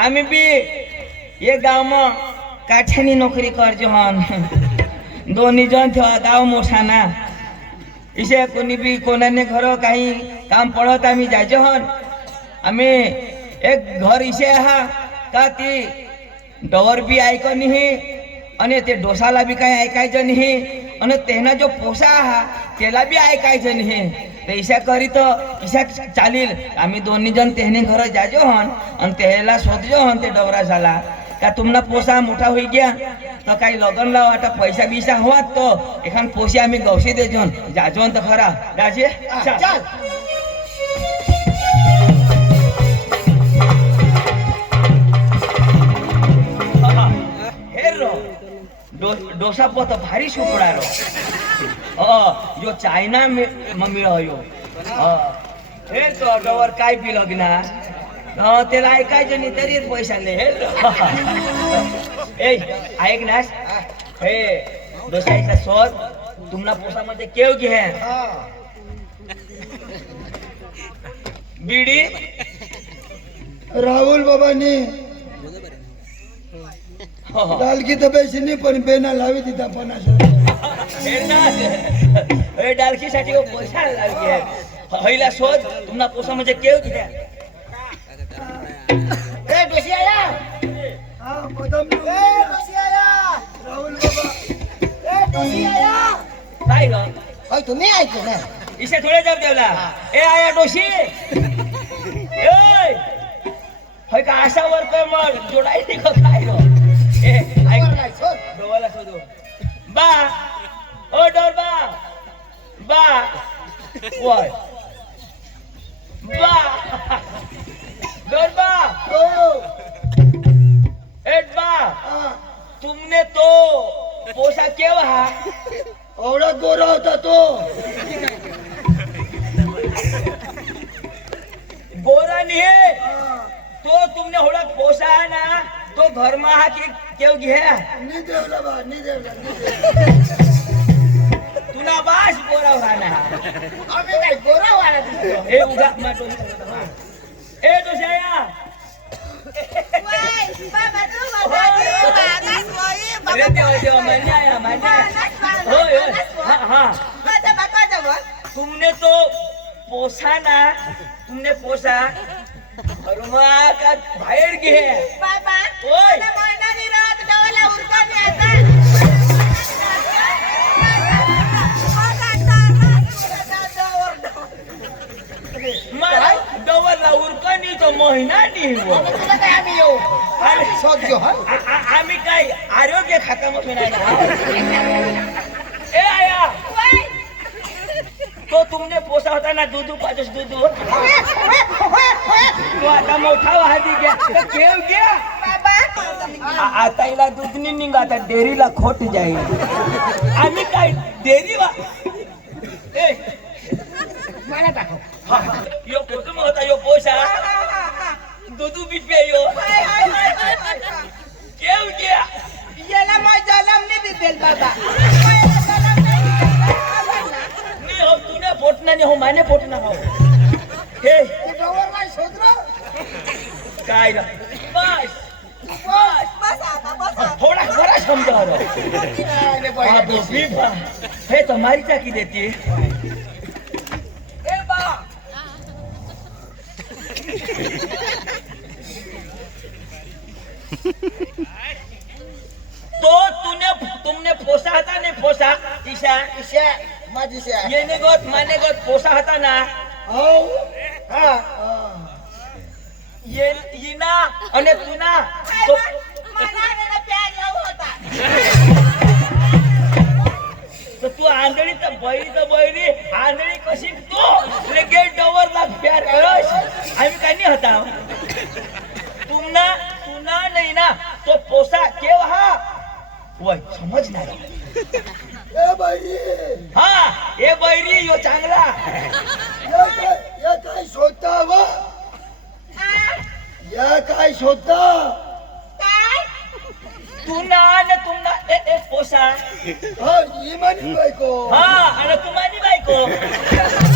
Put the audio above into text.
आम्ही बी ये गाव मग काठ्यानी नोकरी करजो हन दोन्ही जण ठेवा गाव मोठा ना इसे कोणी बी कोणाने घर काही काम पडत आम्ही जायचो हन आम्ही एक घर इसे हा का ती डवर बी ऐकत नाही आणि ते डोसाला बी काही ऐकायचं नाही आणि त्यांना जो पोसा हा त्याला बी ऐकायचं नाही तर इशा करीत इशा चालील आम्ही दोन्ही जण त्याने घर जाजो हन आणि त्याला शोधजो हन ते डवरा झाला का तुमना पोसा मोठा होई गया तो काही लगन लाव आता पैसा बिसा हवा तो एखान पोसे आम्ही गवशी देजो जाजो तर खरा राजे चल डोसा पोत भारी सुपड़ा रो जो चाइना में मम्मी हो हे तो डवर काय पी लगना त्याला ऐकायचं नाही तरी पैसा ले ए ऐक ना हे डोसाचा शोध तुमना पोसामध्ये केव घे बीडी राहुल बाबांनी डालकी तर पैसे नाही पण पेना लावी तिथं 50 डालकीसाठी पैसा लागली पहिला शोध तुमना पोसा म्हणजे केव घ्या ए डोसी आया हा कदम ए डोसी आया राहुल बाबा ए डोसी आया काय ग ओय तुम्ही ऐकू ना इसे थोडे जाऊ देवला ए आया डोशी ए होय का अशा वर काय मग जोडायची का काय ग ए ऐक डोवाला शोधू बा ओ डोर बा वय बा डोर बा एट बा तुमने तो पोसा केव्हा हा एवढा गोरा होता तो गोरा नहीं है तो तुमने होड़ा पोसा है ना तो घर में हा की केव घ्या नहीं देवला बा नहीं देवला तुला बास गोरा व्हाना आम्ही काय गोरा वाला ए उगा माटो ए दोसाया वाय बाबा तू बाबा अरे देवा मान्या होय हां माझा बाबा जावा तुमने तो पोसा ना तुमने पोसा घरमा का बाहेर घे बाबा ओय मला महिनानी रात गावाला उरकाने आता मला डवला उरकणी तो महिना नाही हो तुला काय आम्ही येऊ आम्ही शोध घेऊ हा आम्ही काय आरोग्य खात्यामधून आहे ना ए आया तो तुमने पोसा होता ना दूध पाचस दूध तो आता मोठा वाहती गया तर केव गया बाबा आता हिला दूध नाही निघा आता डेअरीला खोट जाईल आम्ही काय डेअरी वा ए मला दाखव यो कुटुंब होता यो पोसा दूध बी पेयो केव गया याला माझा जलम नाही देतेल बाबा मी हो तुने पोटना नाही हो माने पोटना हो हे डोवर नाही शोधरा काय ना बस बस आता बस थोड़ा बड़ा समझा रहा हाँ तो भी है तुम्हारी क्या की देती है ए बा तो तुमने पोसा था ने पोसा ईशा इशे माझी शे ये ने गोत माने गोत पोसा था ना हो हा ये ना अने तू ना तो मला ना प्यार लाव होता तर तू आंधळी तर बैरी आंधळी कशी तू लगे डवर लाग प्यार करस आम्ही काही नाही होता तुमना नाही ना तो पोसा केव्हा हा वय समजणार ए बाई हा ए बैरी यो चांगला या काय शोधता व या काय शोधता तू ना तुमना पोसा हा इमानी बायको हा आणि तुम्हानी बायको